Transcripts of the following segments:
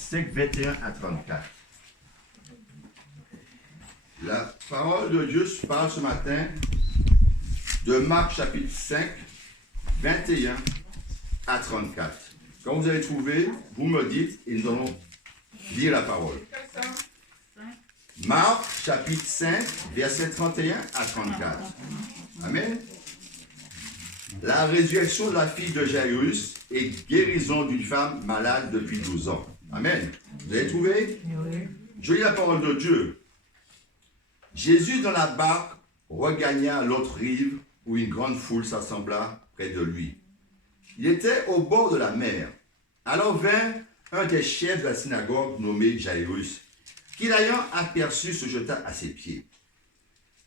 5, 21 à 34. La parole de Dieu parle ce matin de Marc chapitre 5, 21 à 34. Quand vous avez trouvé, vous me dites et nous allons lire la parole. Marc chapitre 5, verset 31 à 34. Amen. La résurrection de la fille de Jairus et guérison d'une femme malade depuis 12 ans. Amen. Vous avez trouvé? Oui. Je lis la parole de Dieu. Jésus dans la barque regagna l'autre rive où une grande foule s'assembla près de lui. Il était au bord de la mer. Alors vint un des chefs de la synagogue nommé Jairus, qui l'ayant aperçu se jeta à ses pieds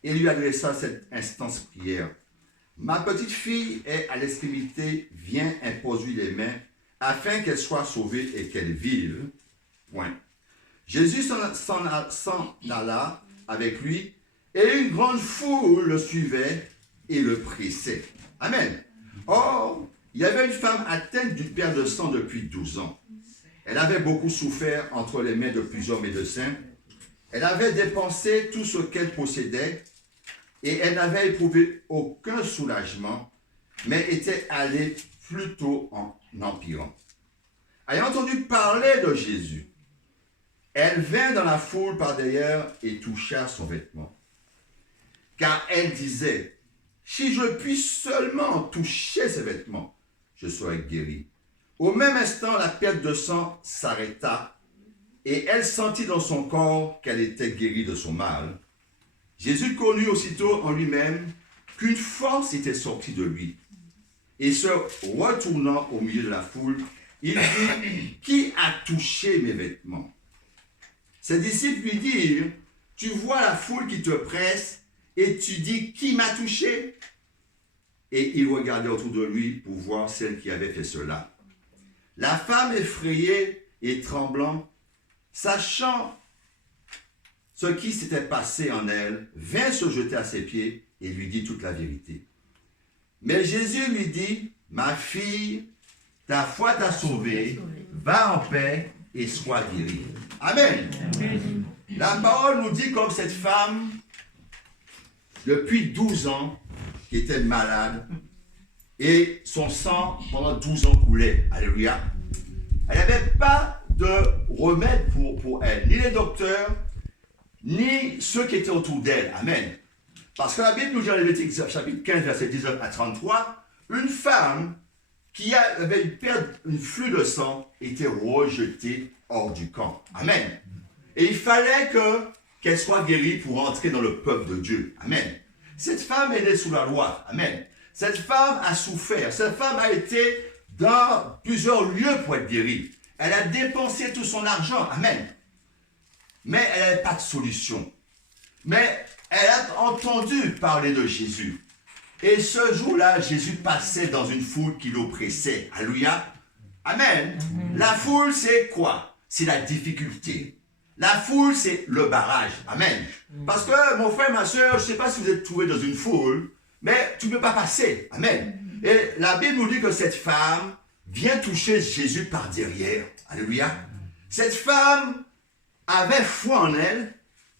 et lui adressa cette instance prière. Ma petite fille est à l'extrémité, viens, impose-lui les mains, afin qu'elle soit sauvée et qu'elle vive. Point. Jésus s'en alla avec lui, et une grande foule le suivait et le pressait. Amen. Or, il y avait une femme atteinte d'une perte de sang depuis 12 ans. Elle avait beaucoup souffert entre les mains de plusieurs médecins. Elle avait dépensé tout ce qu'elle possédait, et elle n'avait éprouvé aucun soulagement, mais était allée plutôt en empirant. Ayant entendu parler de Jésus, elle vint dans la foule par derrière et toucha son vêtement. Car elle disait, si je puis seulement toucher ses vêtements, je serai guérie. Au même instant, la perte de sang s'arrêta et elle sentit dans son corps qu'elle était guérie de son mal. Jésus connut aussitôt en lui-même qu'une force était sortie de lui. Et se retournant au milieu de la foule, il dit, qui a touché mes vêtements? Ses disciples lui dirent, tu vois la foule qui te presse et tu dis, qui m'a touché? Et il regardait autour de lui pour voir celle qui avait fait cela. La femme effrayée et tremblant, sachant ce qui s'était passé en elle, vint se jeter à ses pieds et lui dit toute la vérité. Mais Jésus lui dit, ma fille, ta foi t'a sauvée, va en paix et sois guérie. Amen. Amen. La parole nous dit comme cette femme, depuis 12 ans, qui était malade, et son sang pendant 12 ans coulait. Alléluia. Elle n'avait pas de remède pour elle, ni les docteurs, ni ceux qui étaient autour d'elle. Amen. Parce que la Bible nous dit dans Lévitique chapitre 15, verset 19 à 33, une femme qui avait une flux de sang était rejetée hors du camp. Amen. Et il fallait qu'elle soit guérie pour entrer dans le peuple de Dieu. Amen. Cette femme est née sous la loi. Amen. Cette femme a souffert. Cette femme a été dans plusieurs lieux pour être guérie. Elle a dépensé tout son argent. Amen. Mais elle n'avait pas de solution. Mais elle a entendu parler de Jésus. Et ce jour-là, Jésus passait dans une foule qui l'oppressait. Alléluia. Amen. La foule, c'est quoi? C'est la difficulté. La foule, c'est le barrage. Amen. Parce que, mon frère, ma soeur, je ne sais pas si vous êtes trouvés dans une foule, mais tu ne peux pas passer. Amen. Et la Bible nous dit que cette femme vient toucher Jésus par derrière. Alléluia. Cette femme avait foi en elle,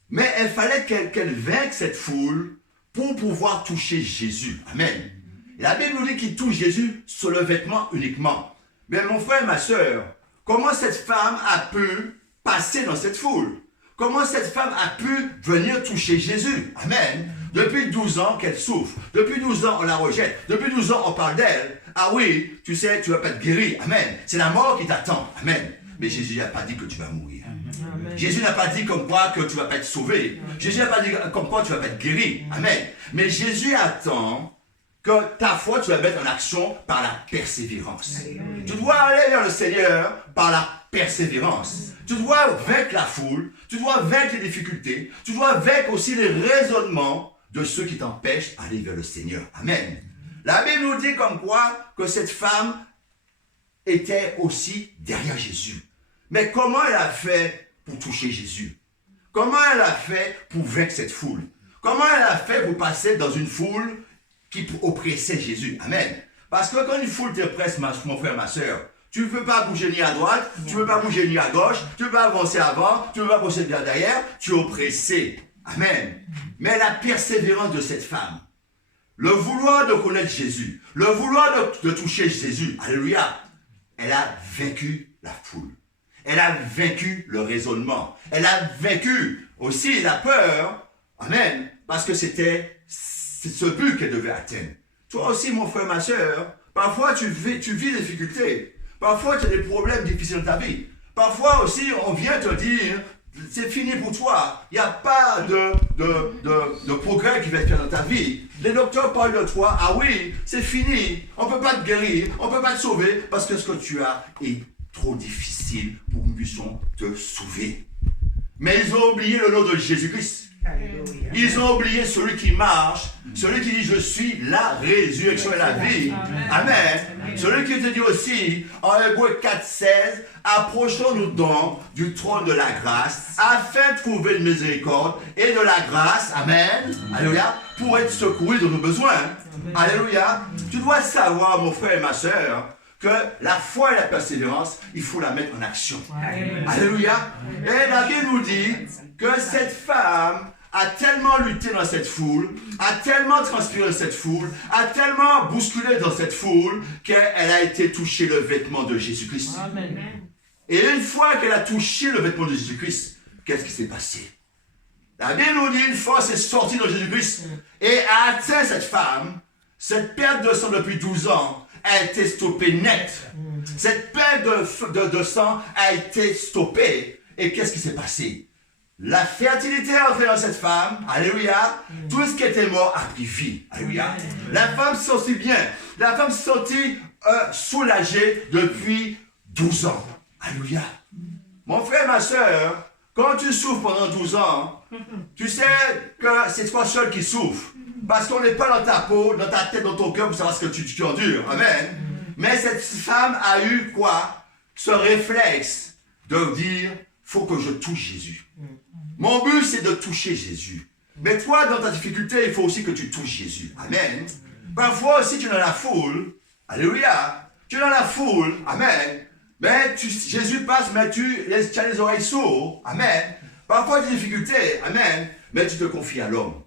mais il fallait qu'elle vainque cette foule pour pouvoir toucher Jésus. Amen. Et la Bible nous dit qu'il touche Jésus sur le vêtement uniquement. Mais mon frère, ma soeur, comment cette femme a pu passer dans cette foule? Comment cette femme a pu venir toucher Jésus? Amen. Depuis 12 ans qu'elle souffre. Depuis 12 ans, on la rejette. Depuis 12 ans, on parle d'elle. Ah oui, tu sais, tu ne vas pas être guéri. Amen. C'est la mort qui t'attend. Amen. Mais Jésus n'a pas dit que tu vas mourir. Amen. Jésus n'a pas dit comme quoi que tu ne vas pas être sauvé. Amen. Jésus n'a pas dit comme quoi tu ne vas pas être guéri. Amen. Mais Jésus attend que ta foi, tu la mettes en action par la persévérance. Amen. Tu dois aller vers le Seigneur par la persévérance. Tu dois vaincre la foule, tu dois vaincre les difficultés, tu dois vaincre aussi les raisonnements de ceux qui t'empêchent d'aller vers le Seigneur. Amen. La Bible nous dit comme quoi que cette femme était aussi derrière Jésus. Mais comment elle a fait pour toucher Jésus? Comment elle a fait pour vaincre cette foule? Comment elle a fait pour passer dans une foule qui oppressait Jésus? Amen. Parce que quand une foule t'oppresse, mon frère, ma soeur, Tu ne peux pas bouger ni à droite, tu ne peux pas bouger ni à gauche, tu ne peux pas avancer avant, tu ne peux pas avancer derrière, tu es oppressé. Amen. Mais la persévérance de cette femme, le vouloir de connaître Jésus, le vouloir de toucher Jésus, alléluia, elle a vaincu la foule. Elle a vaincu le raisonnement. Elle a vaincu aussi la peur. Amen. Parce que c'est ce but qu'elle devait atteindre. Toi aussi, mon frère, ma soeur, parfois tu vis des difficultés. Parfois tu as des problèmes difficiles dans ta vie. Parfois aussi, on vient te dire, c'est fini pour toi. Il n'y a pas de progrès qui va être fait dans ta vie. Les docteurs parlent de toi. Ah oui, c'est fini. On ne peut pas te guérir. On ne peut pas te sauver parce que ce que tu as est trop difficile pour que nous puissions te sauver. Mais ils ont oublié le nom de Jésus-Christ. Ils ont oublié celui qui marche, celui qui dit je suis la résurrection et la vie. Amen. Celui qui te dit aussi en Hébreux 4,16, approchons-nous donc du trône de la grâce afin de trouver une miséricorde et de la grâce. Amen. Alléluia. Pour être secouru de nos besoins. Alléluia. Tu dois savoir, mon frère et ma soeur, que la foi et la persévérance, il faut la mettre en action. Alléluia. Et la Bible nous dit que cette femme a tellement lutté dans cette foule, a tellement transpiré dans cette foule, a tellement bousculé dans cette foule qu'elle a été touchée le vêtement de Jésus-Christ. Et une fois qu'elle a touché le vêtement de Jésus-Christ, qu'est-ce qui s'est passé? La Bible nous dit une force est sortie de Jésus-Christ et a atteint cette femme. Cette perte de sang depuis 12 ans a été stoppée net. Cette perte de sang a été stoppée. Et qu'est-ce qui s'est passé? La fertilité est entrée dans cette femme. Alléluia. Tout ce qui était mort a pris vie. Alléluia. La femme se sentit bien. La femme se sentit soulagée depuis 12 ans. Alléluia. Mon frère, ma soeur, quand tu souffres pendant 12 ans, tu sais que c'est toi seul qui souffres. Parce qu'on n'est pas dans ta peau, dans ta tête, dans ton cœur pour savoir ce que tu endures. Amen. Mais cette femme a eu quoi? Ce réflexe de dire, faut que je touche Jésus. Mon but, c'est de toucher Jésus. Mais toi, dans ta difficulté, il faut aussi que tu touches Jésus. Amen. Parfois aussi, tu es dans la foule. Alléluia. Tu es dans la foule. Amen. Mais Jésus passe, mais tu as les oreilles sourdes. Amen. Parfois, tu as des difficultés. Amen. Mais tu te confies à l'homme.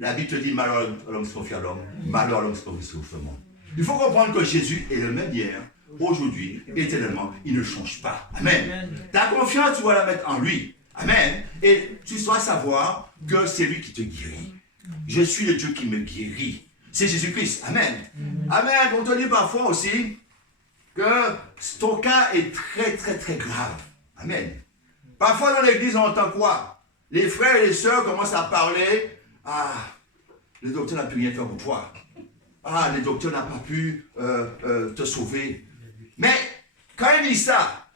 La Bible te dit, malheur à l'homme se confie à l'homme. Malheur à l'homme se confie au monde. Il faut comprendre que Jésus est le même hier, aujourd'hui, éternellement. Il ne change pas. Amen. Ta confiance, tu dois la mettre en lui. Amen. Et tu dois savoir que c'est lui qui te guérit. Je suis le Dieu qui me guérit. C'est Jésus-Christ. Amen. Amen. On te dit parfois aussi que ton cas est très, très, très grave. Amen. Parfois dans l'église, on entend quoi? Les frères et les sœurs commencent à parler. Ah, le docteur n'a pu rien faire pour toi. Ah, le docteur n'a pas pu te sauver. Mais quand il dit ça,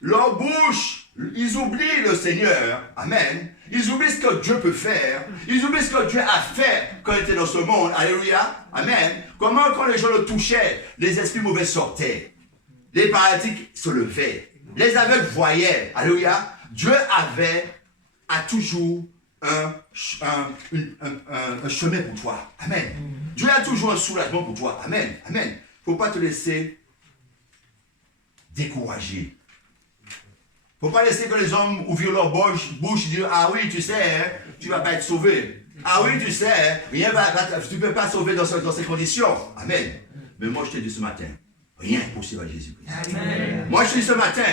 leur bouche, ils oublient le Seigneur. Amen. Ils oublient ce que Dieu peut faire. Ils oublient ce que Dieu a fait quand il était dans ce monde. Alléluia. Amen. Comment quand les gens le touchaient, les esprits mauvais sortaient. Les paralytiques se levaient. Les aveugles voyaient. Alléluia. Dieu a toujours un chemin pour toi. Amen. Dieu a toujours un soulagement pour toi. Amen. Amen. Il ne faut pas te laisser décourager. Il ne faut pas laisser que les hommes ouvrent leur bouche et dire, ah oui, tu sais, tu ne vas pas être sauvé. Ah oui, tu sais, tu ne peux pas sauver dans ces conditions. Amen. Mais moi, je te dis ce matin, rien n'est possible à Jésus-Christ. Moi, je te dis ce matin,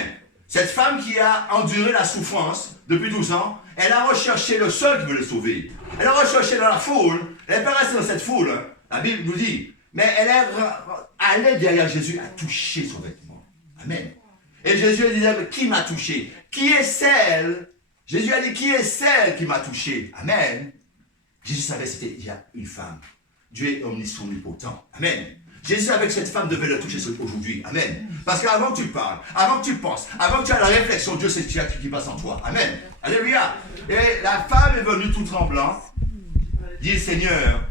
cette femme qui a enduré la souffrance depuis 12 ans, elle a recherché le seul qui veut le sauver. Elle a recherché dans la foule, elle n'est pas restée dans cette foule, la Bible nous dit, mais elle est allée derrière Jésus à toucher son vêtement. Amen. Et Jésus disait, mais qui m'a touché? Qui est celle? Jésus a dit, qui est celle qui m'a touché? Amen. Jésus savait que c'était déjà une femme. Dieu est omnipotent. Amen. Jésus savait que cette femme devait le toucher aujourd'hui. Amen. Parce qu'avant que tu parles, avant que tu penses, avant que tu aies la réflexion, Dieu sait ce qui passe en toi. Amen. Alléluia. Et la femme est venue tout tremblant, dit, Seigneur,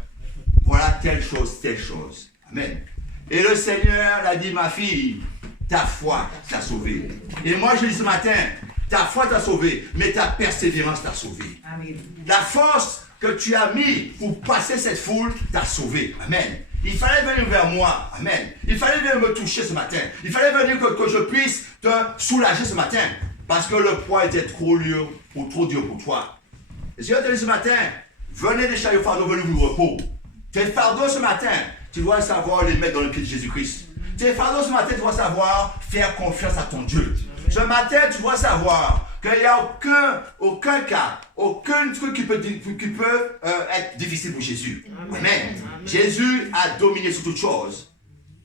voilà telle chose, telle chose. Amen. Et le Seigneur a dit, ma fille, ta foi t'a sauvée. Et moi je dis ce matin, ta foi t'a sauvée, mais ta persévérance t'a sauvée. La force que tu as mis pour passer cette foule t'a sauvé. Amen. Il fallait venir vers moi. Amen. Il fallait venir me toucher ce matin. Il fallait venir que je puisse te soulager ce matin. Parce que le poids était trop dur pour toi. Et si je te dis ce matin, venez décharger vos fardeaux, venez vous repos. Tes fardeaux ce matin, tu dois savoir les mettre dans le pied de Jésus-Christ. Tes fardeaux ce matin, tu dois savoir faire confiance à ton Dieu. Ce matin, tu dois savoir qu'il n'y a aucun cas, aucun truc qui peut être difficile pour Jésus. Amen. Jésus a dominé sur toutes choses.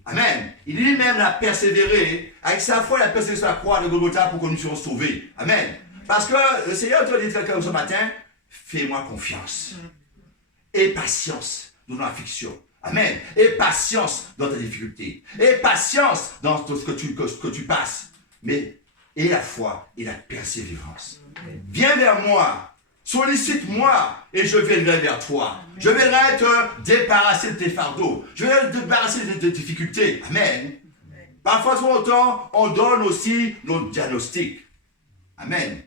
Amen. Il lui-même a persévéré. Avec sa foi, il a persévéré sur la croix de Golgotha pour que nous soyons sauvés. Amen. Parce que le Seigneur te dit quelqu'un ce matin, fais-moi confiance. Et patience dans l'affliction. Amen. Et patience dans tes difficultés. Et patience dans ce que tu passes. Mais et la foi et la persévérance. Viens vers moi, sollicite-moi et je viendrai vers toi. Je viendrai te débarrasser de tes fardeaux. Je viendrai te débarrasser de tes difficultés. Amen. Parfois, trop longtemps, on donne aussi nos diagnostics. Amen.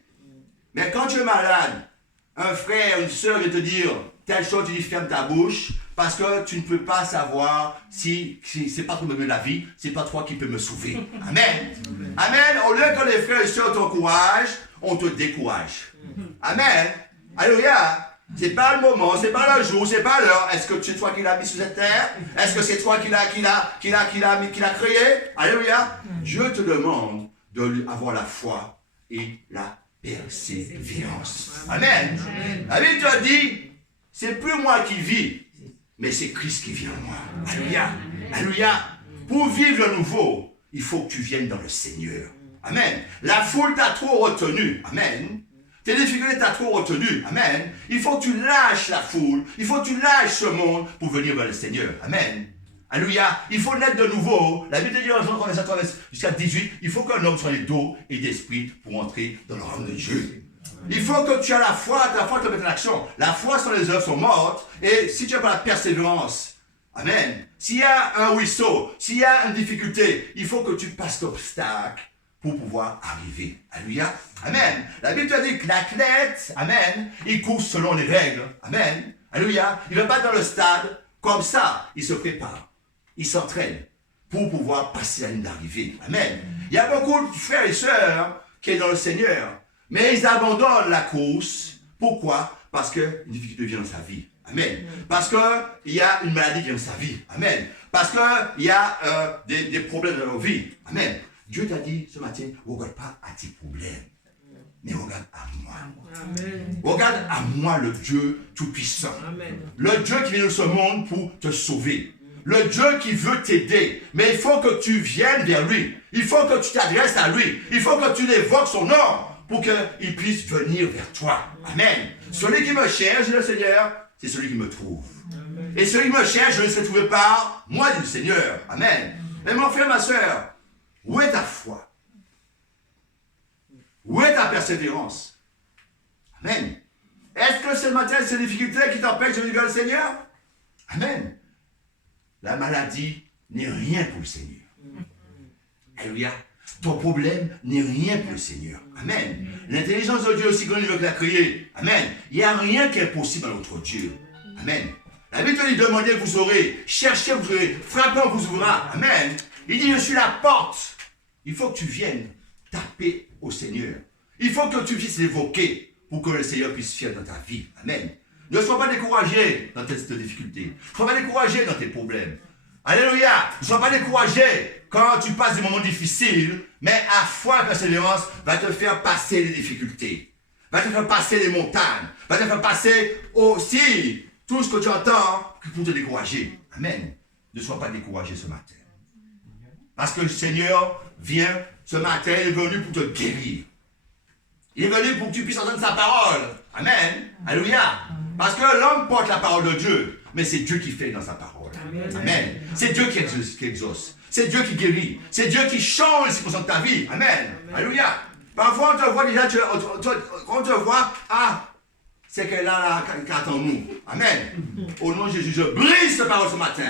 Mais quand tu es malade, un frère, une soeur vient te dire telle chose, tu dis ferme ta bouche. Parce que tu ne peux pas savoir si c'est pas toi qui me donne la vie, c'est pas toi qui peux me sauver. Amen. Amen. Au lieu que les frères et sœurs t'encouragent, on te décourage. Amen. Alléluia. C'est pas le moment, c'est pas le jour, c'est pas l'heure. Est-ce que c'est toi qui l'as mis sur cette terre? Est-ce que c'est toi qui l'as créé? Alléluia. Dieu te demande d'avoir la foi et la persévérance. Amen. La Bible te dit, c'est plus moi qui vis, mais c'est Christ qui vient en moi. Alléluia. Alléluia. Pour vivre le nouveau, il faut que tu viennes dans le Seigneur. Amen. La foule t'a trop retenu. Amen. Tes difficultés t'ont trop retenu. Amen. Il faut que tu lâches la foule. Il faut que tu lâches ce monde pour venir vers le Seigneur. Amen. Alléluia. Il faut naître de nouveau. La Bible dit dans Jean 3, jusqu'à 18, il faut qu'un homme soit d'eau et d'esprit pour entrer dans le royaume de Dieu. Il faut que tu aies la foi, ta foi te mette en action. La foi sans les œuvres sont mortes. Et si tu n'as pas la persévérance, amen. S'il y a un ruisseau, s'il y a une difficulté, il faut que tu passes l'obstacle pour pouvoir arriver. Alléluia. Amen. La Bible te dit que l'athlète, amen, il court selon les règles. Amen. Alléluia. Il ne va pas dans le stade comme ça. Il se prépare. Il s'entraîne pour pouvoir passer la ligne d'arrivée. Amen. Il y a beaucoup de frères et sœurs qui sont dans le Seigneur. Mais ils abandonnent la course. Pourquoi? Parce qu'une difficulté vient dans sa vie. Amen. Parce qu'il y a une maladie qui vient dans sa vie. Amen. Parce qu'il y a des problèmes dans nos vies. Amen. Dieu t'a dit ce matin, regarde pas à tes problèmes, mais regarde à moi. Amen. Regarde à moi le Dieu Tout-Puissant. Le Dieu qui vient dans ce monde pour te sauver. Le Dieu qui veut t'aider. Mais il faut que tu viennes vers lui. Il faut que tu t'adresses à lui. Il faut que tu évoques son nom pour qu'il puisse venir vers toi. Amen. Celui qui me cherche, le Seigneur, c'est celui qui me trouve. Amen. Et celui qui me cherche, je ne serai trouvé par moi, du Seigneur. Amen. Mais mon frère, ma soeur, où est ta foi? Où est ta persévérance? Amen. Est-ce que ce matin, c'est ces difficultés qui t'empêchent de venir vers le Seigneur? Amen. La maladie n'est rien pour le Seigneur. Alléluia. Ton problème n'est rien pour le Seigneur. Amen. L'intelligence de Dieu est aussi grande que l'a créé. Amen. Il n'y a rien qui est impossible à notre Dieu. Amen. La Bible dit, demandez, vous aurez. Cherchez, vous aurez. Frappez, on vous ouvrira. Amen. Il dit, je suis la porte. Il faut que tu viennes taper au Seigneur. Il faut que tu puisses l'évoquer pour que le Seigneur puisse faire dans ta vie. Amen. Ne sois pas découragé dans tes difficultés. Ne sois pas découragé dans tes problèmes. Alléluia. Ne sois pas découragé quand tu passes des moments difficiles, mais à foi et persévérance va te faire passer les difficultés. Va te faire passer les montagnes. Va te faire passer aussi tout ce que tu entends pour te décourager. Amen. Ne sois pas découragé ce matin. Parce que le Seigneur vient ce matin, il est venu pour te guérir. Il est venu pour que tu puisses entendre sa parole. Amen. Alléluia. Parce que l'homme porte la parole de Dieu, mais c'est Dieu qui fait dans sa parole. Amen. Amen. C'est Dieu qui exauce. C'est Dieu qui guérit. C'est Dieu qui change les circonstances de ta vie. Amen. Amen. Alléluia. Parfois, on te voit déjà, on te voit, c'est qu'elle a qu'attend-nous. Amen. Au nom de Jésus, je brise cette parole ce matin.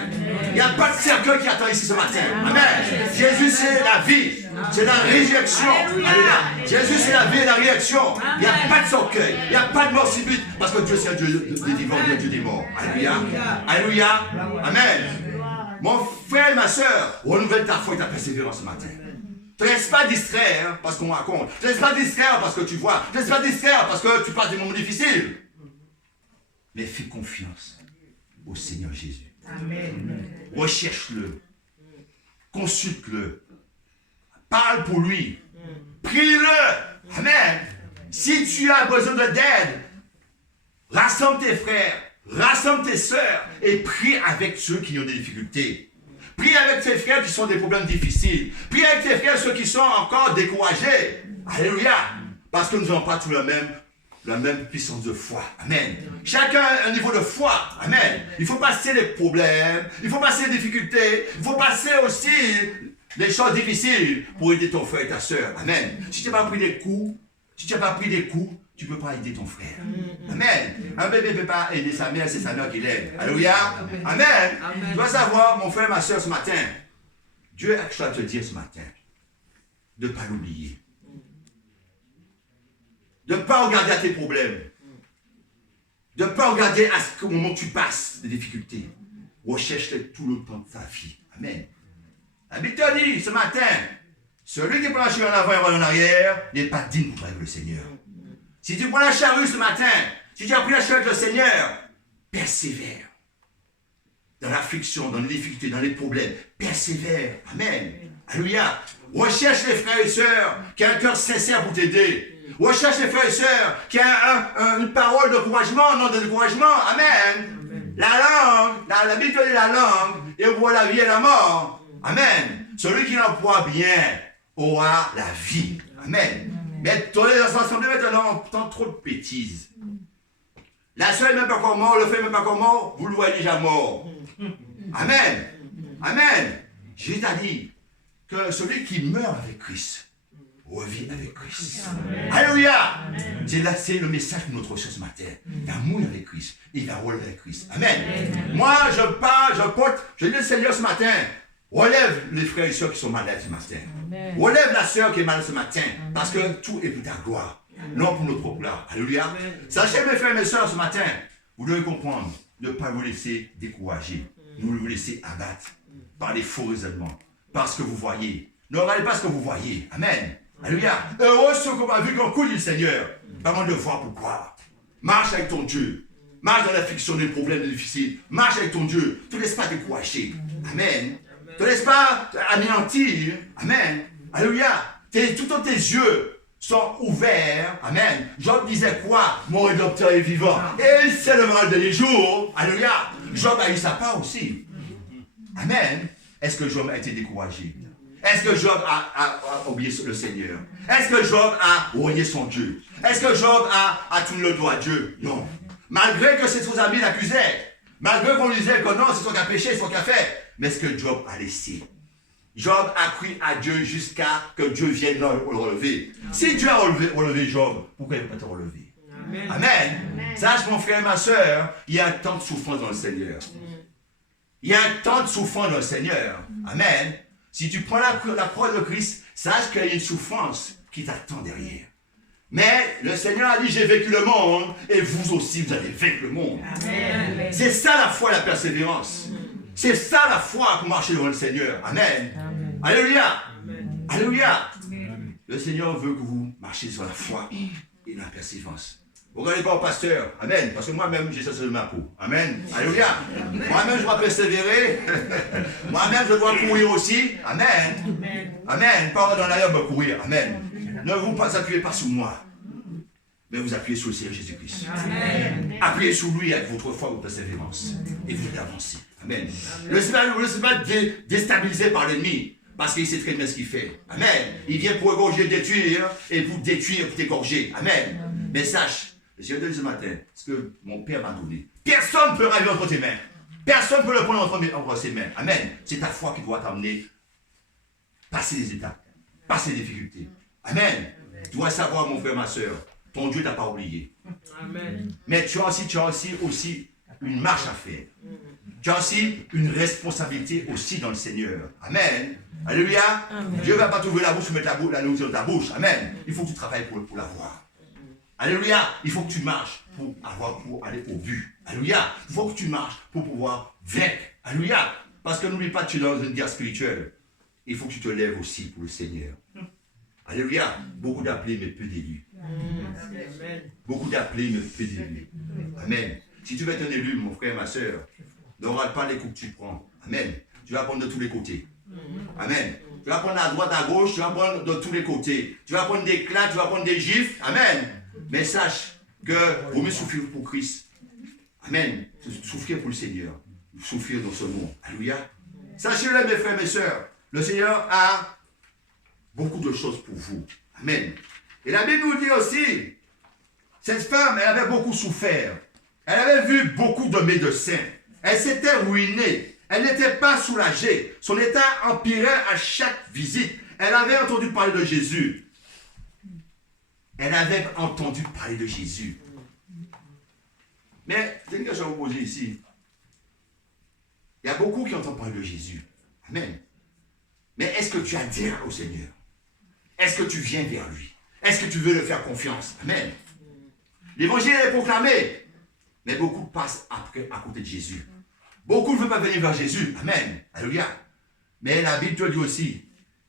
Il n'y a pas de cercueil qui attend ici ce matin. Amen. Jésus, c'est la vie. C'est la résurrection. Alléluia. Jésus, c'est la vie et la réaction. Il n'y a pas de cercueil. Il n'y a pas de mort subite. Parce que Dieu, c'est un Dieu des vivants, Dieu des morts. Alléluia. Alléluia. Amen. Mon frère, ma soeur, renouvelle ta foi et ta persévérance ce matin. Ne te laisse pas distraire parce qu'on raconte. Ne te laisse pas distraire parce que tu vois. Ne te laisse pas distraire parce que tu passes des moments difficiles. Mais fais confiance au Seigneur Jésus. Amen. Recherche-le. Consulte-le. Parle pour lui. Prie-le. Amen. Si tu as besoin d'aide, rassemble tes frères, rassemble tes sœurs et prie avec ceux qui ont des difficultés. Prie avec tes frères qui sont des problèmes difficiles. Prie avec tes frères ceux qui sont encore découragés. Alléluia. Parce que nous n'avons pas tous la même puissance de foi. Amen. Chacun a un niveau de foi. Amen. Il faut passer les problèmes, il faut passer les difficultés, il faut passer aussi les choses difficiles pour aider ton frère et ta soeur. Amen. Si tu n'as pas pris des coups, tu ne peux pas aider ton frère. Amen. Un bébé ne peut pas aider sa mère, c'est sa mère qui l'aide. Alléluia. Amen. Tu dois savoir, mon frère, ma soeur, ce matin, Dieu a quelque chose à te dire ce matin. De ne pas l'oublier. De ne pas regarder à tes problèmes. De ne pas regarder au moment où tu passes des difficultés. Recherche-les tout le temps de ta vie. Amen. La Bible te dit ce matin, celui qui prend la charrue en avant et en arrière n'est pas digne pour avec le Seigneur. Si tu prends la charrue ce matin, si tu as pris la charrue avec le Seigneur, persévère. Dans l'affliction, dans les difficultés, dans les problèmes, persévère. Amen. Alléluia. Recherche les frères et sœurs qui ont un cœur sincère pour t'aider. Recherche les frères et sœurs qui ont une parole d'encouragement, non de découragement. Amen. La langue, la Bible dit la langue, et on voit la vie et la mort. Amen. Celui qui l'emploie bien aura la vie. Amen. Mais tous les assemblées maintenant entendent trop de bêtises. La soeur n'est même pas encore mort, le frère n'est même pas encore mort, vous le voyez déjà mort. Amen. Amen. Jésus t'a dit que celui qui meurt avec Christ revit avec Christ. Amen. Alléluia. C'est le message que notre reçoit ce matin. Il va mourir avec Christ. Il va relever avec Christ. Amen. Amen. Moi, je dis au Seigneur ce matin, relève les frères et sœurs qui sont malades ce matin. Amen. Relève la sœur qui est malade ce matin. Amen. Parce que tout est pour ta gloire. Amen. Non pour notre gloire. Alléluia. Amen. Sachez mes frères et mes sœurs ce matin, vous devez comprendre, ne pas vous laisser décourager. Ne vous laisser abattre par les faux raisonnements. Parce que vous voyez. Ne regardez pas ce que vous voyez. Amen. Alléluia. Heureux ceux qu'on a vu qu'on couille du Seigneur. Pas mal de voir pour croire. Marche avec ton Dieu. Marche dans l'affliction, des problèmes difficiles. Marche avec ton Dieu. Ne te laisse pas décourager. Amen. Ne te laisse pas anéantir. Amen. Alléluia. Tous tes yeux sont ouverts. Amen. Job disait quoi? Mon rédempteur est vivant. Et il s'élèvera le dernier jour. Alléluia. Job a eu sa part aussi. Amen. Est-ce que Job a été découragé? Est-ce que Job a oublié le Seigneur? Est-ce que Job a renié son Dieu? Est-ce que Job a tourné le dos à Dieu? Non. Malgré que ses amis l'accusaient, malgré qu'on lui disait que non, c'est toi qui as péché, c'est toi qui as fait, mais est-ce que Job a laissé? Job a cru à Dieu jusqu'à ce que Dieu vienne le relever. Si Dieu a relevé Job, pourquoi il ne peut pas te relever? Amen. Amen. Amen. Sache mon frère et ma soeur, il y a un temps de souffrance dans le Seigneur. Il y a un temps de souffrance dans le Seigneur. Amen. Si tu prends la croix de Christ, sache qu'il y a une souffrance qui t'attend derrière. Mais le Seigneur a dit, j'ai vécu le monde, et vous aussi, vous allez vaincre le monde. Amen. C'est ça la foi, la persévérance. C'est ça la foi pour marcher devant le Seigneur. Amen. Amen. Alléluia. Amen. Alléluia. Amen. Le Seigneur veut que vous marchiez sur la foi et la persévérance. Vous ne regardez pas au pasteur. Amen. Parce que moi-même, j'ai ça sur ma peau. Amen. Alléluia. Moi-même, je dois persévérer. Moi-même, je dois courir aussi. Amen. Amen. Pas dans l'herbe courir. Amen. Ne vous appuyez pas sur moi. Mais vous appuyez sur le Seigneur Jésus-Christ. Appuyez sur lui avec votre foi et votre persévérance. Et vous allez avancer. Amen. Ne laissez pas déstabiliser par l'ennemi. Parce qu'il sait très bien ce qu'il fait. Amen. Il vient pour égorger, détruire. Et vous détruire, pour t'égorger. Amen. Mais sache, le Seigneur te dit ce matin, ce que mon Père m'a donné. Personne ne peut arriver entre tes mains. Personne ne peut le prendre entre ses mains. Amen. C'est ta foi qui doit t'amener passer les étapes, passer les difficultés. Amen. Tu dois savoir, mon frère, ma soeur, ton Dieu ne t'a pas oublié. Amen. Mais tu as aussi une marche à faire. Tu as aussi une responsabilité aussi dans le Seigneur. Amen. Alléluia. Amen. Dieu ne va pas t'ouvrir la bouche pour mettre la nourriture dans ta bouche. Amen. Il faut que tu travailles pour l'avoir. Alléluia. Il faut que tu marches pour aller au but. Alléluia. Il faut que tu marches pour pouvoir vaincre. Alléluia. Parce que n'oublie pas que tu es dans une guerre spirituelle. Il faut que tu te lèves aussi pour le Seigneur. Alléluia. Beaucoup d'appelés, mais peu d'élus. Beaucoup d'appelés, mais peu d'élus. Amen. Si tu veux être un élu, mon frère, ma soeur, ne rate pas les coups que tu prends. Amen. Tu vas prendre de tous les côtés. Amen. Tu vas prendre à droite, à gauche, tu vas prendre de tous les côtés. Tu vas prendre des claques, tu vas prendre des gifles. Amen. Mais sache que vaut mieux souffrir pour Christ. Amen. Souffrir pour le Seigneur. Souffrir dans ce monde. Alléluia. Sachez-le, mes frères, mes sœurs. Le Seigneur a beaucoup de choses pour vous. Amen. Et la Bible nous dit aussi, cette femme, elle avait beaucoup souffert. Elle avait vu beaucoup de médecins. Elle s'était ruinée. Elle n'était pas soulagée. Son état empirait à chaque visite. Elle avait entendu parler de Jésus. Elle avait entendu parler de Jésus. Mais, c'est une question à vous poser ici. Il y a beaucoup qui entendent parler de Jésus. Amen. Mais est-ce que tu adhères au Seigneur? Est-ce que tu viens vers lui? Est-ce que tu veux le faire confiance? Amen. L'évangile est proclamé. Mais beaucoup passent après, à côté de Jésus. Beaucoup ne veulent pas venir vers Jésus. Amen. Alléluia. Mais la Bible te dit aussi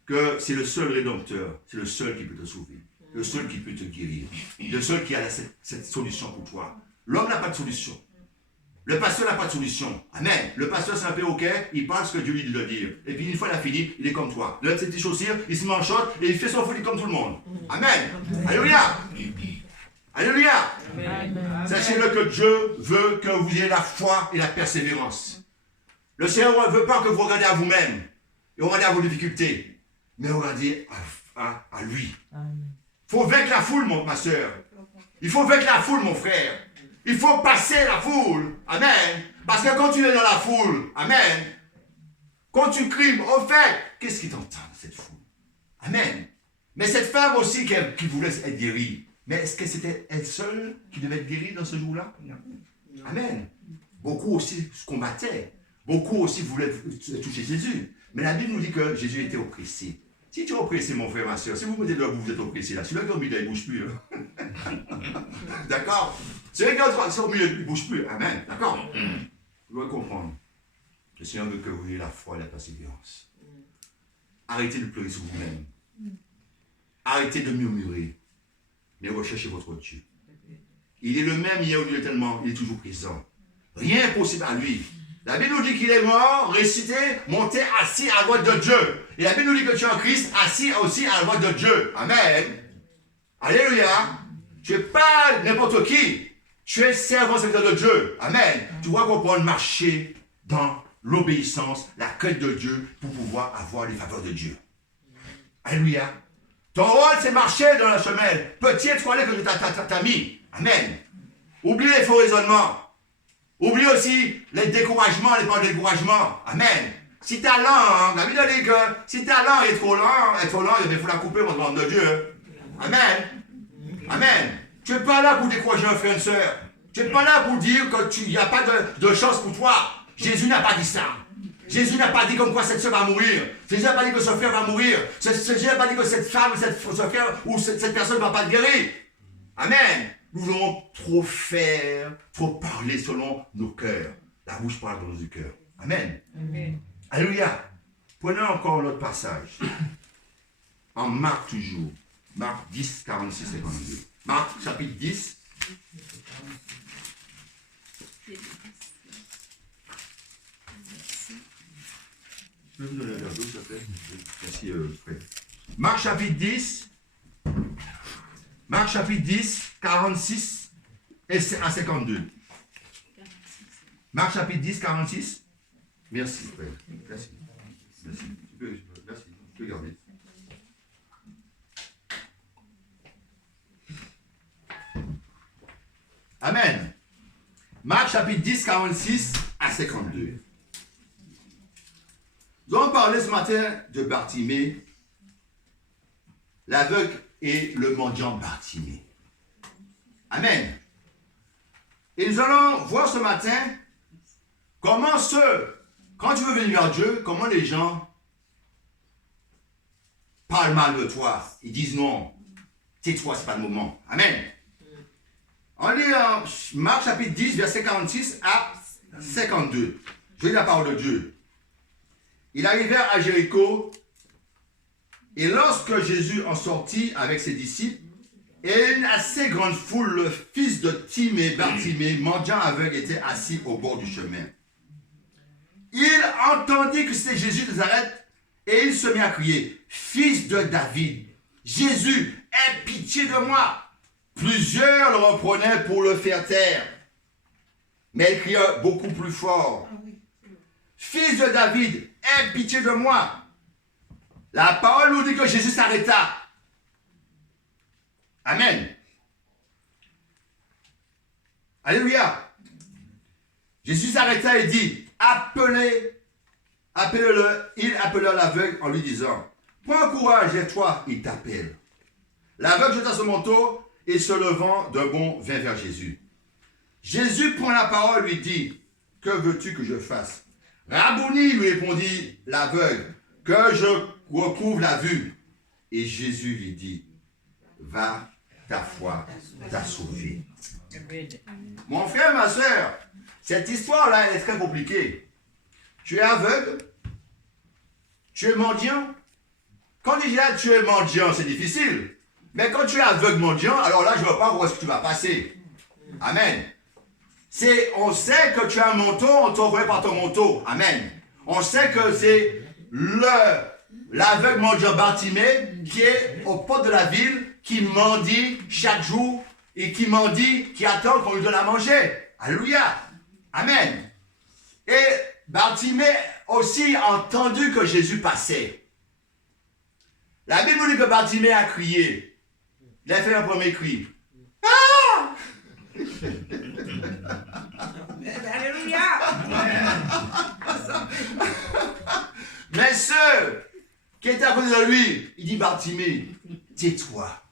que c'est le seul rédempteur. C'est le seul qui peut te sauver. Le seul qui peut te guérir. Le seul qui a cette solution pour toi. L'homme n'a pas de solution. Le pasteur n'a pas de solution. Amen. Le pasteur, c'est un perroquet, il parle ce que Dieu lui dit de dire. Et puis une fois il a fini, il est comme toi. Il a ses petites chaussures, il se manchote et il fait son folie comme tout le monde. Amen. Alléluia. Alléluia. Sachez-le que Dieu veut que vous ayez la foi et la persévérance. Le Seigneur ne veut pas que vous regardiez à vous-même et regardez à vos difficultés, mais regardez à lui. Il faut vaincre la foule, ma soeur. Il faut vaincre la foule, mon frère. Il faut passer la foule. Amen. Parce que quand tu es dans la foule, amen, quand tu cries, au fait, qu'est-ce qui t'entend, cette foule? Amen. Mais cette femme aussi qui voulait être guérie, mais est-ce que c'était elle seule qui devait être guérie dans ce jour-là? Amen. Beaucoup aussi se combattaient. Beaucoup aussi voulaient toucher Jésus. Mais la Bible nous dit que Jésus était oppressé. Si tu es oppressé, mon frère, ma soeur, si vous mettez dehors, vous êtes oppressé là, celui-là qui est au milieu, il ne bouge plus. Hein? D'accord? Celui qui est au milieu, il ne bouge plus. Amen. D'accord? Vous devez comprendre. Le Seigneur veut que vous ayez la foi et la persévérance. Arrêtez de pleurer sur vous-même. Arrêtez de murmurer. Mais recherchez votre Dieu. Il est le même hier, il est tellement, il est toujours présent. Rien n'est possible à lui. La Bible nous dit qu'il est mort, ressuscité, monté, assis à la droite de Dieu. Et la Bible nous dit que tu es en Christ, assis aussi à la droite de Dieu. Amen. Alléluia. Tu n'es pas n'importe qui. Tu es serviteur de Dieu. Amen. Tu dois comprendre, marcher dans l'obéissance, la crainte de Dieu pour pouvoir avoir les faveurs de Dieu. Alléluia. Ton rôle, c'est marcher dans le chemin. Petit étoilé que t'as mis. Amen. Oublie les faux raisonnements. Oublie aussi les découragements, les paroles de découragement. Amen. Si ta langue, la Bible dit que si ta langue est trop longue, il faut la couper pour le nom de Dieu. Amen. Amen. Tu n'es pas là pour décourager un frère et une soeur. Tu n'es pas là pour dire qu'il n'y a pas de chance pour toi. Jésus n'a pas dit ça. Jésus n'a pas dit comme quoi cette soeur va mourir. Jésus n'a pas dit que ce frère va mourir. Jésus n'a pas dit que cette femme, ce frère ou cette personne ne va pas te guérir. Amen. Nous voulons trop faire, trop parler selon nos cœurs. La bouche parle dans nos cœurs. Amen. Amen. Alléluia. Prenons encore l'autre passage. En Marc toujours. Marc 10, 46, 52. Marc chapitre 10. Je peux vous donner un verre d'eau, s'il te plaît? Merci, frère. Marc chapitre 10. Marc chapitre 10, 46 à 52. Marc chapitre 10, 46. Merci, frère. Merci. Merci. Merci. Tu peux garder. Amen. Marc chapitre 10, 46 à 52. Nous allons parler ce matin de Bartimée, l'aveugle et le mendiant Bartimée. Amen. Et nous allons voir ce matin comment quand tu veux venir vers Dieu, comment les gens parlent mal de toi. Ils disent non, tais-toi, ce n'est pas le moment. Amen. On lit Marc chapitre 10, verset 46 à 52. Je lis la parole de Dieu. Ils arrivèrent à Jéricho, et lorsque Jésus en sortit avec ses disciples, et une assez grande foule, le fils de Timée, Bartimée, mendiant aveugle, était assis au bord du chemin. Il entendit que c'était Jésus de Nazareth, et il se mit à crier, « Fils de David, Jésus, aie pitié de moi !» Plusieurs le reprenaient pour le faire taire. Mais il cria beaucoup plus fort, « Fils de David, aie pitié de moi !» La parole nous dit que Jésus s'arrêta. Amen. Alléluia. Jésus s'arrêta et dit, appelez-le. Il appela l'aveugle en lui disant, prends courage, lève-toi, il t'appelle. L'aveugle jeta son manteau et se levant d'un bond vint vers Jésus. Jésus prend la parole, lui dit, que veux-tu que je fasse? Rabouni, lui répondit l'aveugle, que je recouvre la vue. Et Jésus lui dit, va, ta foi t'a sauvé. Mon frère, ma soeur, cette histoire-là, elle est très compliquée. Tu es aveugle, tu es mendiant. Quand déjà tu es mendiant, c'est difficile. Mais quand tu es aveugle mendiant, alors là, je ne vois pas où est-ce que tu vas passer. Amen. On sait que tu as un manteau, on t'envoie par ton manteau. Amen. On sait que c'est l'aveugle mendiant Bartimée qui est aux portes de la ville, qui mendie chaque jour et qui mendie, qui attend qu'on lui donne à manger. Alléluia. Amen. Et Bartimée aussi a entendu que Jésus passait. La Bible nous dit que Bartimée a crié. Il a fait un premier cri. Ah! Alléluia. Mais ceux qui étaient à côté de lui, il dit Bartimée, tais-toi.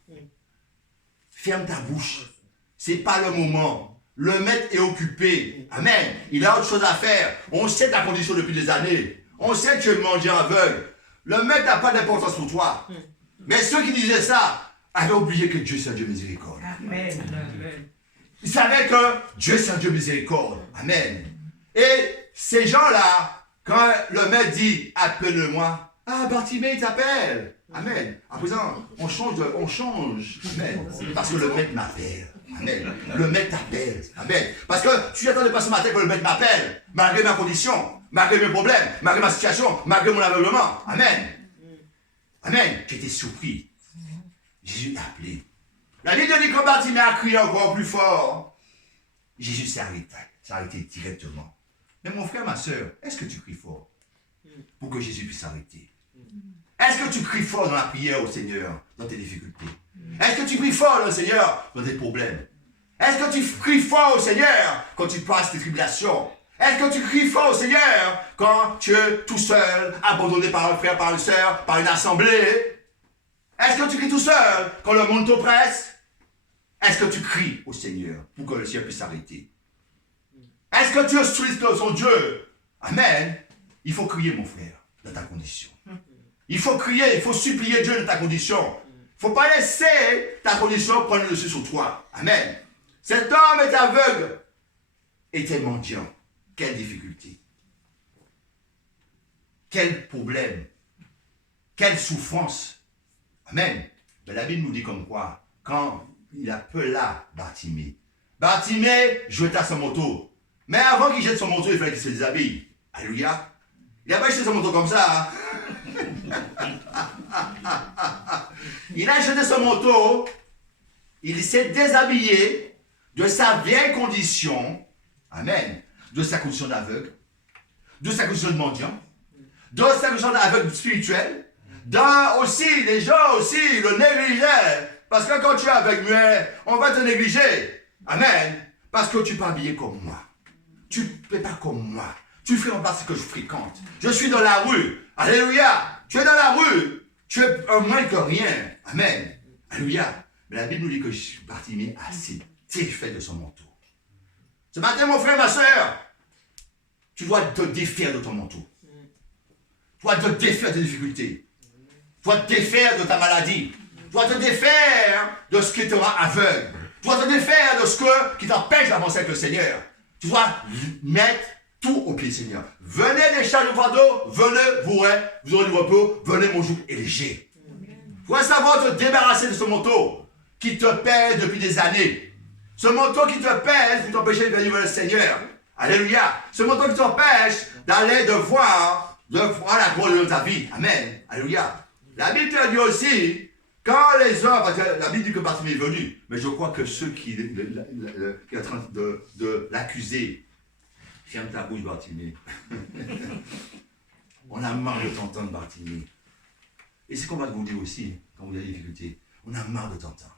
Ferme ta bouche. Ce n'est pas le moment. Le maître est occupé. Amen. Il a autre chose à faire. On sait ta condition depuis des années. On sait que tu es mendiant aveugle. Le maître n'a pas d'importance pour toi. Mais ceux qui disaient ça avaient oublié que Dieu c'est un Dieu miséricorde. Amen. Ils savaient que Dieu c'est un Dieu miséricorde. Amen. Et ces gens-là, quand le maître dit appelle-moi, ah Bartimée il t'appelle. Amen. À présent, on change. Amen. Parce que le maître m'appelle. Amen. Le maître t'appelle. Amen. Parce que tu attendais pas ce matin que le maître m'appelle, malgré ma condition, malgré mes problèmes, malgré ma situation, malgré mon aveuglement. Amen. Amen. J'étais surpris. Jésus l'a appelé. La Bible dit que Bartimée a crié encore plus fort. Jésus s'est arrêté directement. Mais mon frère, ma soeur, est-ce que tu cries fort pour que Jésus puisse s'arrêter? Est-ce que tu cries fort dans la prière au Seigneur, dans tes difficultés? Est-ce que tu cries fort au Seigneur dans tes problèmes? Est-ce que tu cries fort au Seigneur quand tu passes tes tribulations? Est-ce que tu cries fort au Seigneur quand tu es tout seul, abandonné par un frère, par une soeur, par une assemblée? Est-ce que tu cries tout seul quand le monde t'oppresse? Est-ce que tu cries au Seigneur pour que le Seigneur puisse s'arrêter? Est-ce que tu es triste de son Dieu? Amen. Il faut crier, mon frère, dans ta condition. Il faut crier, il faut supplier Dieu dans ta condition. Il ne faut pas laisser ta condition prendre le dessus sur toi. Amen. Cet homme est aveugle, était mendiant. Quelle difficulté. Quel problème. Quelle souffrance. Amen. Mais la Bible nous dit comme quoi, quand il appela Bartimée, Bartimée jeta son manteau. Mais avant qu'il jette son manteau, il fallait qu'il se déshabille. Alléluia. Il n'a pas jeté son manteau comme ça. Il a jeté son manteau. Il s'est déshabillé de sa vieille condition. Amen. De sa condition d'aveugle. De sa condition de mendiant. De sa condition d'aveugle spirituel. Aussi, les gens aussi le négligeaient. Parce que quand tu es aveugle muet, on va te négliger. Amen. Parce que tu n'es pas habillé comme moi. Tu ne fais pas comme moi. Tu fréquentes ce que je fréquente. Je suis dans la rue. Alléluia. Tu es dans la rue. Tu es un moins que rien. Amen. Alléluia. Mais la Bible nous dit que Bartimée a assez défait de son manteau. Ce matin, mon frère, ma soeur, tu dois te défaire de ton manteau. Tu dois te défaire de tes difficultés. Tu dois te défaire de ta maladie. Tu dois te défaire de ce qui te rend aveugle. Tu dois te défaire de ce qui t'empêche d'avancer avec le Seigneur. Tu dois mettre tout au pied du Seigneur. Venez des charges de fardeau, venez, vous aurez du repos, venez, mon joug est léger. Vous pouvez savoir te débarrasser de ce manteau qui te pèse depuis des années. Ce manteau qui te pèse pour t'empêcher de venir vers le Seigneur. Alléluia. Ce manteau qui t'empêche d'aller de voir la gloire de ta vie. Amen. Alléluia. La Bible te dit aussi, quand les hommes, parce que la Bible dit que Bartimée est venu, mais je crois que ceux qui sont en train de l'accuser, ferme ta bouche, Bartimée. On a marre de t'entendre, Bartimée. Et c'est ce qu'on va vous dire aussi, quand vous avez des difficultés. On a marre de t'entendre.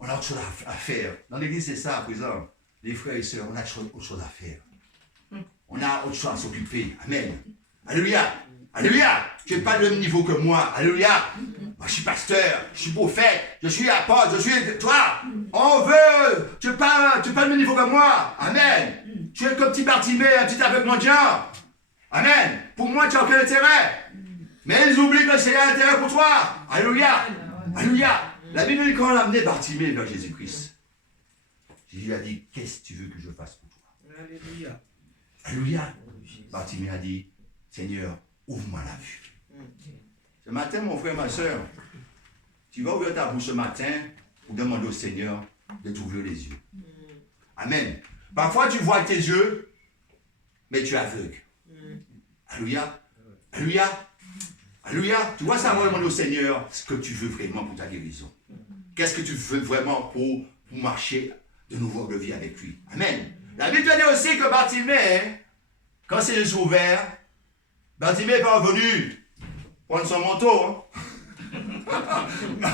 On a autre chose à faire. Dans l'église, c'est ça, à présent. Les frères et sœurs, on a autre chose à faire. On a autre chose à s'occuper. Amen. Alléluia. Alléluia. Tu n'es pas le même niveau que moi. Alléluia. Moi, je suis pasteur, je suis prophète, je suis apôtre, je suis... Toi, on veut... Tu n'es pas le même niveau que moi. Amen. Tu es comme petit Bartimée, un petit aveugle mendiant. Amen. Pour moi, tu n'as aucun intérêt. Mais ils oublient que c'est un intérêt pour toi. Alléluia. Alléluia. La Bible dit qu'on a amené Bartimée vers Jésus-Christ. Jésus a dit, qu'est-ce que tu veux que je fasse pour toi? Alléluia. Alléluia. Bartimée a dit, Seigneur, ouvre-moi la vue. Ce matin, mon frère, ma soeur, tu vas ouvrir ta bouche ce matin pour demander au Seigneur de t'ouvrir les yeux. Amen. Parfois, tu vois avec tes yeux, mais tu es aveugle. Alléluia. Alléluia. Alléluia. Tu dois savoir demander au Seigneur ce que tu veux vraiment pour ta guérison. Qu'est-ce que tu veux vraiment pour marcher de nouveau de vie avec lui. Amen. La Bible dit aussi que Bartimée, quand c'est les yeux ouverts, Bartimée n'est pas revenu prendre son manteau. Hein.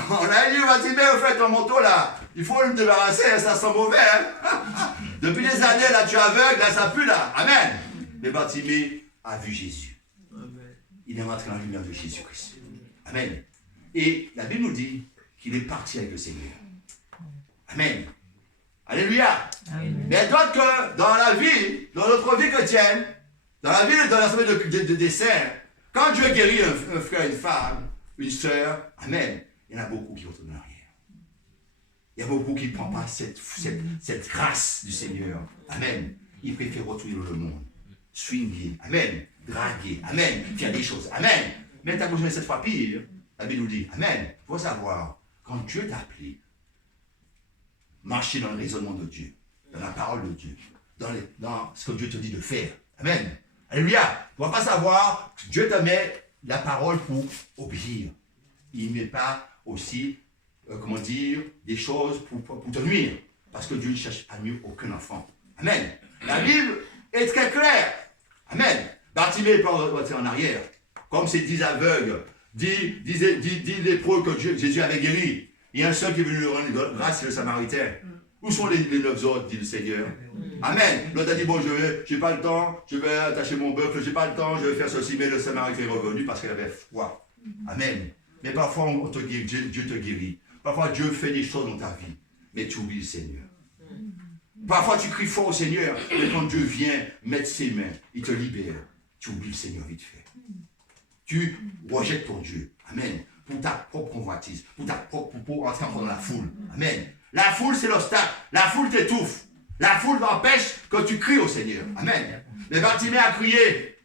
On a dit, Bartimée, au fait, ton manteau là, il faut le débarrasser, ça sent mauvais. Hein. Depuis des années, là, tu es aveugle, là, ça pue là. Amen. Mais Bartimée a vu Jésus. Il est rentré dans la lumière de Jésus-Christ. Amen. Et la Bible nous dit qu'il est parti avec le Seigneur. Amen. Alléluia. Amen. Mais d'autres que dans la vie, dans notre vie chrétienne, dans la vie, dans la semaine de dessert, quand Dieu guérit un frère, une femme, une sœur, amen, il y en a beaucoup qui retournent en arrière. Il y a beaucoup qui ne prennent pas cette grâce du Seigneur. Amen. Ils préfèrent retourner dans le monde. Swinguer. Amen. Draguer. Amen. Faire des choses. Amen. Mais tu as besoin de cette fois pire. La Bible nous dit, amen. Il faut savoir, quand Dieu t'a appelé, marcher dans le raisonnement de Dieu, dans la parole de Dieu, dans ce que Dieu te dit de faire. Amen. Alléluia. Tu ne dois pas savoir que Dieu te met la parole pour obéir. Il ne met pas aussi, des choses pour te nuire. Parce que Dieu ne cherche à nuire aucun enfant. Amen. La Bible est très claire. Amen. Bartimée n'est pas reparti en arrière. Comme ces 10 aveugles, 10 lépreux que Jésus avait guéris. Il y a un seul qui est venu lui rendre grâce, c'est le Samaritain. Où sont les 9 autres, dit le Seigneur? Amen. L'autre a dit, bon, je n'ai pas le temps, je vais attacher mon bœuf, je n'ai pas le temps, je vais faire ceci, mais le Samaritain est revenu parce qu'il avait foi. Amen. Mais parfois, on te guérit, Dieu te guérit. Parfois, Dieu fait des choses dans ta vie, mais tu oublies le Seigneur. Parfois, tu cries fort au Seigneur, mais quand Dieu vient mettre ses mains, il te libère. Tu oublies le Seigneur vite fait. Tu rejettes ton Dieu. Amen. Pour ta propre convoitise, pour entrer encore dans la foule. Amen. La foule, c'est l'obstacle. La foule t'étouffe. La foule empêche que tu cries au Seigneur. Amen. Mais Bartimée a crié.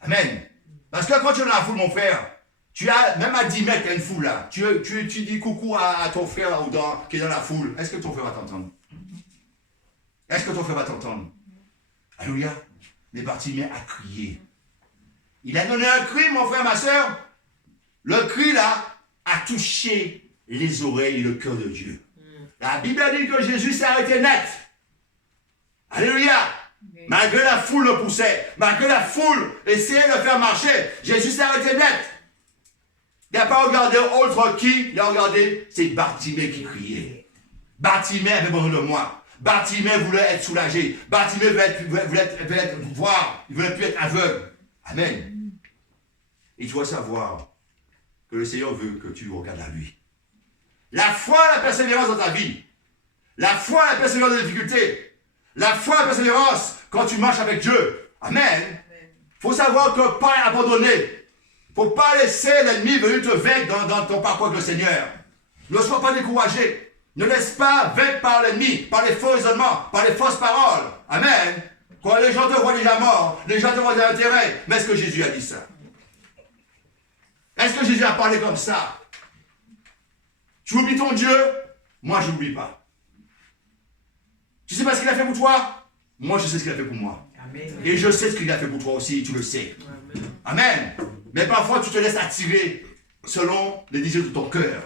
Amen. Parce que quand tu es dans la foule, mon frère, tu as, même à 10 mètres, il y a une foule là. Tu dis coucou à ton frère qui est dans la foule. Est-ce que ton frère va t'entendre? Est-ce que ton frère va t'entendre? Alléluia. Mais Bartimée a crié. Il a donné un cri, mon frère, ma soeur. Le cri là a touché les oreilles et le cœur de Dieu. La Bible a dit que Jésus s'est arrêté net. Alléluia. Malgré la foule le poussait, malgré la foule essayait de le faire marcher, Jésus s'est arrêté net. Il n'a pas regardé autre qui, il a regardé, c'est Bartimée qui criait. Bartimée avait besoin de moi. Bartimée voulait être soulagé. Bartimée voulait voir, il ne voulait plus être aveugle. Amen. Et tu dois savoir que le Seigneur veut que tu regardes à lui. La foi et la persévérance dans ta vie. La foi et la persévérance dans les difficultés. La foi et la persévérance quand tu marches avec Dieu. Amen. Il faut savoir que pas abandonner. Il ne faut pas laisser l'ennemi venir te vaincre dans ton parcours avec le Seigneur. Ne sois pas découragé. Ne laisse pas vaincre par l'ennemi, par les faux raisonnements, par les fausses paroles. Amen. Quand les gens te voient déjà mort, les gens te voient déjà enterré. Mais est-ce que Jésus a dit ça? Est-ce que Jésus a parlé comme ça? Tu oublies ton Dieu? Moi, je n'oublie pas. Tu sais pas ce qu'il a fait pour toi? Moi, je sais ce qu'il a fait pour moi. Amen. Et je sais ce qu'il a fait pour toi aussi, tu le sais. Amen. Mais parfois, tu te laisses attirer selon les désirs de ton cœur.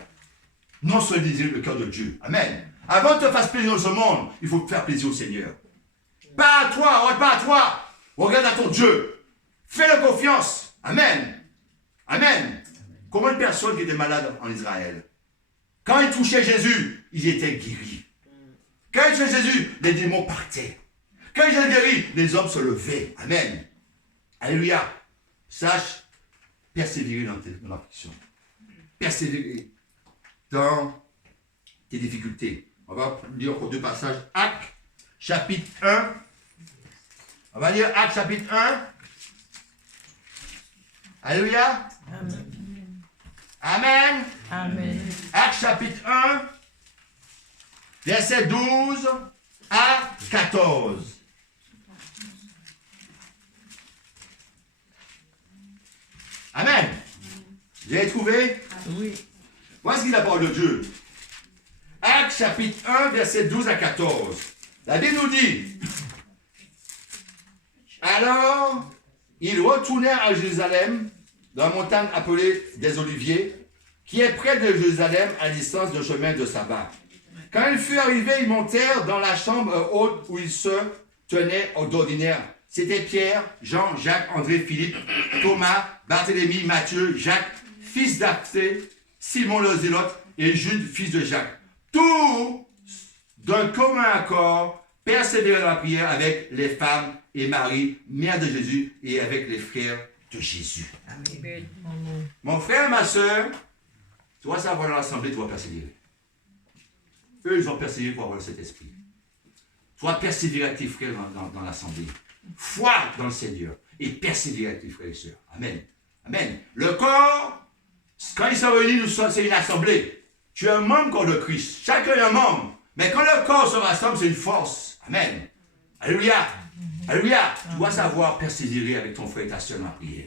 Non selon les désirs du cœur de Dieu. Amen. Avant de te faire plaisir dans ce monde, il faut te faire plaisir au Seigneur. Pas à toi, regarde pas à toi. Regarde à ton Dieu. Fais-le confiance. Amen. Amen. Combien de personnes qui étaient malades en Israël? Quand ils touchaient Jésus, ils étaient guéris. Quand ils touchaient Jésus, les démons partaient. Quand ils étaient guéris, les hommes se levaient. Amen. Alléluia. Sache persévérer dans l'affliction. Persévérer dans tes difficultés. On va lire encore deux passages. Actes, chapitre 1. On va lire Actes, chapitre 1. Alléluia. Amen. Amen. Amen. Actes, chapitre 1, versets 12 à 14. Amen. Vous avez trouvé? Oui. Voici la parole de Dieu. Actes chapitre 1, verset 12 à 14. La Bible nous dit, alors, ils retournèrent à Jérusalem, dans la montagne appelée des Oliviers, qui est près de Jérusalem, à distance d'un chemin de sabbat. Quand ils furent arrivés, ils montèrent dans la chambre haute où ils se tenaient d'ordinaire. C'était Pierre, Jean, Jacques, André, Philippe, Thomas, Barthélemy, Matthieu, Jacques, fils d'Alphée, Simon le Zélote et Jude, fils de Jacques. Tous, d'un commun accord, persévéraient dans la prière avec les femmes et Marie, mère de Jésus, et avec les frères de Jésus. Amen. Mon frère, ma soeur, tu vas savoir dans l'assemblée, tu vas persévérer. Eux, ils ont persévéré pour avoir cet esprit. Tu vas persévérer avec tes frères dans l'assemblée. Foi dans le Seigneur et persévérer avec tes frères et sœurs. Amen. Amen. Le corps, quand ils sont réunis, c'est une assemblée. Tu es un membre corps de Christ. Chacun est un membre. Mais quand le corps se rassemble, c'est une force. Amen. Alléluia. Alléluia. Tu dois savoir persévérer avec ton frère et ta soeur dans la prière.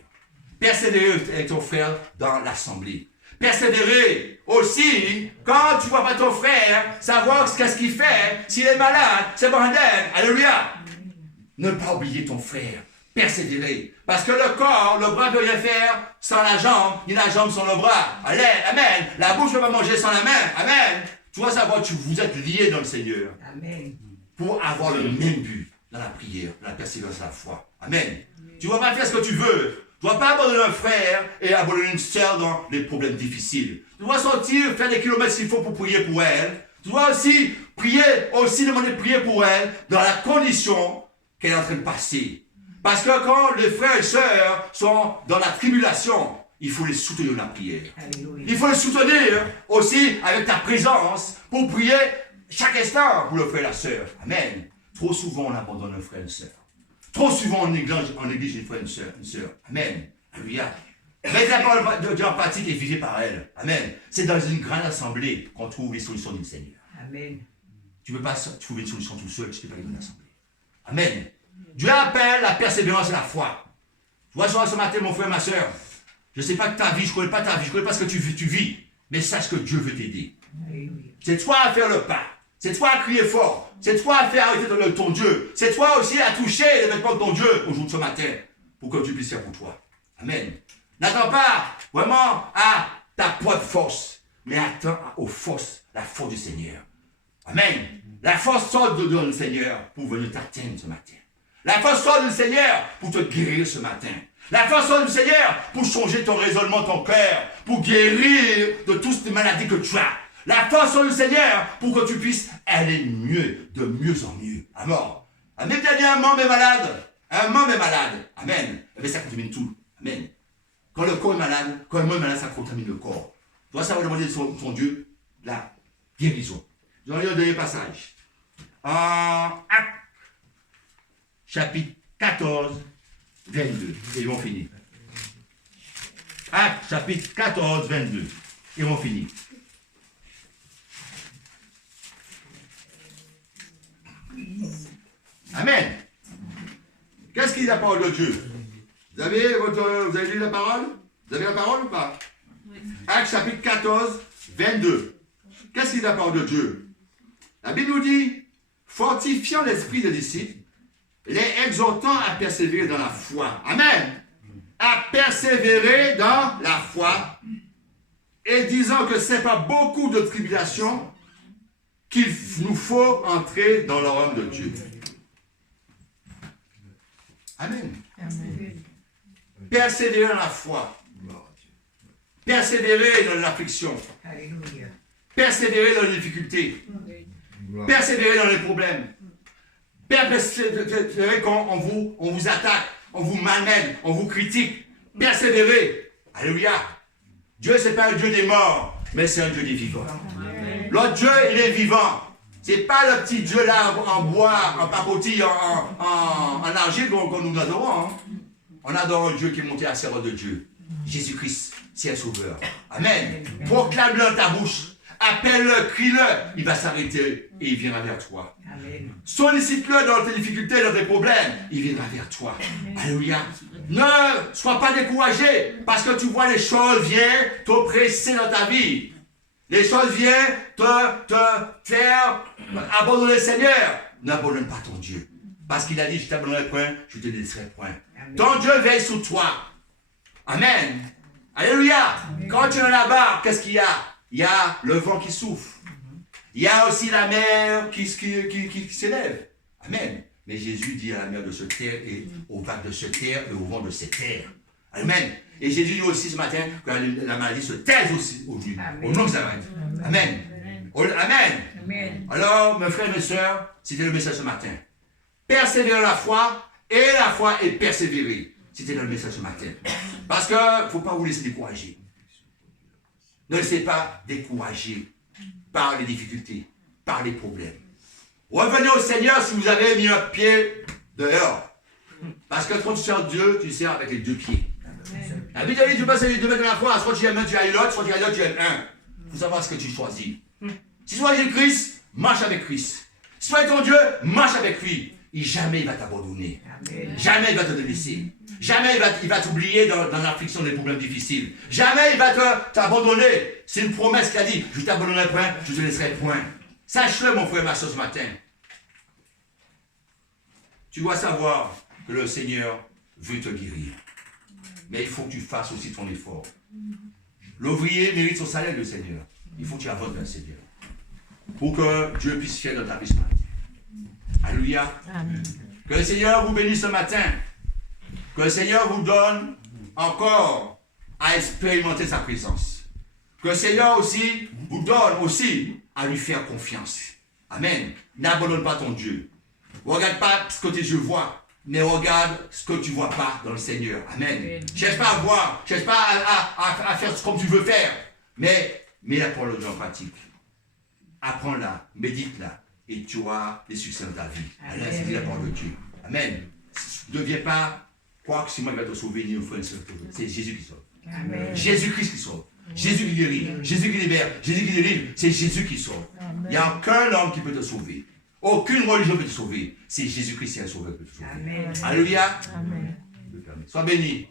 Persévérer avec ton frère dans l'assemblée. Persévérer aussi quand tu ne vois pas ton frère, savoir qu'est-ce qu'il fait, s'il est malade, c'est bordel. Alléluia. Ne pas oublier ton frère. Persévérer. Parce que le corps, le bras ne peut rien faire sans la jambe, ni la jambe sans le bras. Allez, amen. La bouche ne peut pas manger sans la main. Amen. Tu dois savoir que vous êtes liés dans le Seigneur. Amen. Pour avoir le même but dans la prière, dans la persévérance, la foi. Amen. Tu ne vas pas faire ce que tu veux. Tu ne dois pas abandonner un frère et abandonner une sœur dans les problèmes difficiles. Tu dois sortir, faire les kilomètres s'il faut pour prier pour elle. Tu dois aussi prier, demander de prier pour elle dans la condition qu'elle est en train de passer. Parce que quand les frères et sœurs sont dans la tribulation, il faut les soutenir dans la prière. Alléluia. Il faut les soutenir aussi avec ta présence pour prier chaque instant pour le frère et la sœur. Amen. Trop souvent, on abandonne un frère et une sœur. Trop souvent, on néglige une frère et une sœur. Amen. Alléluia. Mais la parole de Dieu en pratique est visée par elle. Amen. C'est dans une grande assemblée qu'on trouve les solutions du Seigneur. Amen. Tu ne peux pas trouver une solution tout seul, tu ne peux pas aller dans l'assemblée. Amen. Dieu appelle la persévérance et la foi. Tu vois, ce matin, mon frère, ma soeur, je ne sais pas que ta vie, je ne connais pas ta vie, je ne connais pas ce que tu vis, mais sache que Dieu veut t'aider. Alléluia. C'est toi à faire le pas. C'est toi à crier fort. C'est toi à faire arrêter ton Dieu. C'est toi aussi à toucher les vêtements de ton Dieu au jour de ce matin pour que tu puisses faire pour toi. Amen. N'attends pas vraiment à ta propre force, mais attends aux forces, la force du Seigneur. Amen. La force sort de le Seigneur pour venir t'atteindre ce matin. La force sort du Seigneur pour te guérir ce matin. La force sort du Seigneur pour changer ton raisonnement, ton cœur, pour guérir de toutes les maladies que tu as. La force sort du Seigneur pour que tu puisses aller mieux, de mieux en mieux. Amen. Amen. Tu as dit un membre est malade. Un membre est malade. Amen. Mais ça contamine tout. Amen. Quand le corps est malade, quand le membre est malade, ça contamine le corps. Tu dois savoir demander son Dieu la guérison. Je vais lire le dernier passage. En Actes, chapitre 14, 22. Et ils vont finir. Actes, chapitre 14, 22. Ils vont finir. Amen. Qu'est-ce qu'il dit la parole de Dieu? Vous avez lu la parole? Vous avez la parole ou pas? Oui. Actes chapitre 14, 22. Qu'est-ce qu'il dit la parole de Dieu? La Bible nous dit, fortifiant l'esprit des disciples, les exhortant à persévérer dans la foi. Amen. À persévérer dans la foi. Et disant que ce n'est pas beaucoup de tribulations qu'il nous faut entrer dans le royaume de Dieu. Amen. Amen. Persévérer dans la foi. Persévérer dans l'affliction. Alléluia. Persévérer dans les difficultés. Persévérer dans les problèmes. Persévérer quand on vous attaque, on vous malmène, on vous critique. Persévérer. Alléluia. Dieu, ce n'est pas un Dieu des morts, mais c'est un Dieu des vivants. L'autre Dieu, il est vivant. Ce n'est pas le petit Dieu là en bois, en papotille, en argile qu'on nous adorons. Hein. On adore un Dieu qui est monté à la serveur de Dieu. Jésus-Christ, c'est un sauveur. Amen. Proclame-le dans ta bouche. Appelle-le, crie-le. Il va s'arrêter et il viendra vers toi. Amen. Sollicite-le dans tes difficultés, dans tes problèmes. Il viendra vers toi. Amen. Alléluia. Ne sois pas découragé parce que tu vois les choses viennent t'oppresser dans ta vie. Les choses viennent te faire abandonner le Seigneur. N'abandonne pas ton Dieu. Parce qu'il a dit, je t'abandonnerai point, je te laisserai point. Amen. Ton Dieu veille sur toi. Amen. Alléluia. Amen. Quand tu es dans la barre, qu'est-ce qu'il y a? Il y a le vent qui souffle. Il y a aussi la mer qui s'élève. Amen. Mais Jésus dit à la mer de se taire et aux vagues de se taire et au vent de se taire. Amen. Et Jésus dit aussi ce matin que la maladie se taise aussi aujourd'hui. Au nom de sa maladie. Amen. Amen. Amen. Alors, mes frères et mes sœurs, c'était le message ce matin. Persévérer dans la foi et persévérer. C'était le message ce matin. Parce qu'il ne faut pas vous laisser décourager. Ne laissez pas décourager par les difficultés, par les problèmes. Revenez au Seigneur si vous avez mis un pied dehors. Parce que quand tu sers Dieu, tu sers avec les deux pieds. La Bible dit, tu passes les deux mettre dans la foi, soit tu aimes un, tu as l'autre, soit tu as l'autre, tu aimes un. Il faut savoir ce que tu choisis. Si tu choisis Christ, marche avec Christ. Si tu es ton Dieu, marche avec lui. Et jamais il va t'abandonner. Jamais il va te délaisser. Jamais il va t'oublier dans l'affliction des problèmes difficiles. Jamais il va t'abandonner. C'est une promesse qu'il a dit. Je t'abandonnerai point, je te laisserai point. Sache-le, mon frère, ma soeur, ce matin. Tu dois savoir que le Seigneur veut te guérir. Mais il faut que tu fasses aussi ton effort. L'ouvrier mérite son salaire, le Seigneur. Il faut que tu avances vers le Seigneur. Pour que Dieu puisse faire dans ta vie ce matin. Alléluia. Amen. Que le Seigneur vous bénisse ce matin. Que le Seigneur vous donne encore à expérimenter sa présence. Que le Seigneur aussi vous donne aussi à lui faire confiance. Amen. N'abandonne pas ton Dieu. Regarde pas ce que tes yeux voient, mais regarde ce que tu ne vois pas dans le Seigneur. Amen. Amen. Cherche pas à voir, cherche pas à faire comme tu veux faire, mais mets la parole en pratique. Apprends-la, médite-la, et tu auras des succès dans ta vie. Amen. C'est la parole de Dieu. Amen. Ne deviens pas croire que c'est moi qui va te sauver, ni une c'est Jésus qui sauve. Amen. Jésus-Christ qui sauve. Jésus qui guérit, Jésus qui libère, Jésus qui délivre, c'est Jésus qui sauve. Amen. Il n'y a aucun homme qui peut te sauver. Aucune religion peut te sauver. C'est Jésus-Christ qui est un sauveur qui peut te sauver. Amen. Alléluia. Amen. Sois béni.